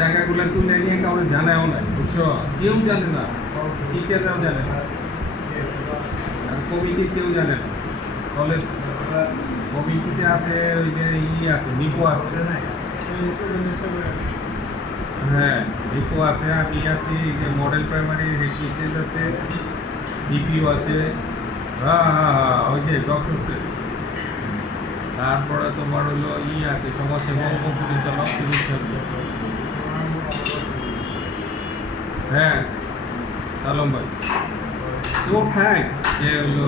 টাকাগুলো তুলে নিয়ে কাউকে জানায়ও না, বুঝছ? কেউ জানে না, টিচাররাও জানে না। কমিটি কেউ জানে না। কলেজ কমিটিতে আছে ওই যে ই আছে, নিপো আছে। হ্যাঁ নিপো আছে, আমি আছি যে মডেল প্রাইমারি হেড আছে ডিপিও আছে। হ্যাঁ হ্যাঁ হ্যাঁ ওই যে ডক্টর তারপরে তোমার হলো ই আছে সমাজসেবা পরিচালক চিকিৎসা হ্যাঁ সালম ভাই। তোর থাক যে হলো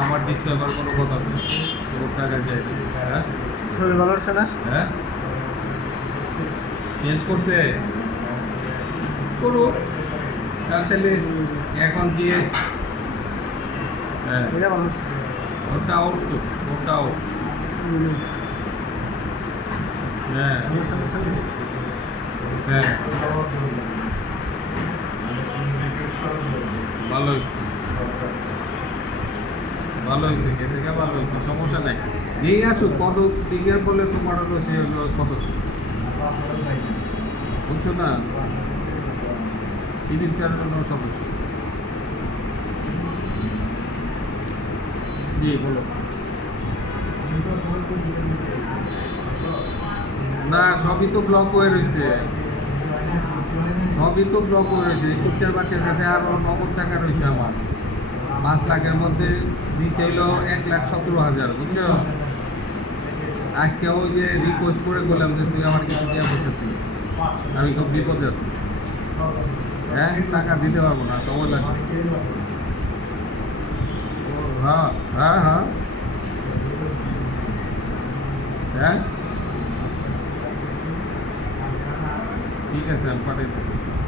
আমার ডিসক্লেমার কোনো কথা নেই। তোর টাকা চাই হ্যাঁ? শরীর ভালো হচ্ছে না? হ্যাঁ? চেঞ্জ করছে? তার তাহলে এখন দিয়ে হ্যাঁ। ওটা আউট তো ওটা আউট হ্যাঁ। হ্যাঁ। ভালো হয়েছে। ভালো হয়েছে, গেছে গা ভালো হয়েছে, সমস্যা নাই। যেই আসুক, কত দিকের বলে তোমার হলো সে হলো সদস্য। বুঝছ না? চিকিৎসার জন্য সদস্য। জি, বলো। না, সবই তো ব্লক হয়ে রয়েছে। সবই তো হয়ে রয়েছে কুত্তার বাচ্চার কাছে আরও নগদ টাকা রয়েছে আমার। পাঁচ লাখের মধ্যে দিছে হইল এক লাখ সতেরো হাজার, বুঝছ? আজকে ওই যে রিকোয়েস্ট করে বললাম যে তুই আমার কিছু দেওয়া পয়সা তুই। আমি খুব বিপদে আছি। হ্যাঁ টাকা দিতে পারব না, সময় লাগবে। হ্যাঁ হ্যাঁ হ্যাঁ। হ্যাঁ? ঠিক আছে আমি পাঠাই দিচ্ছি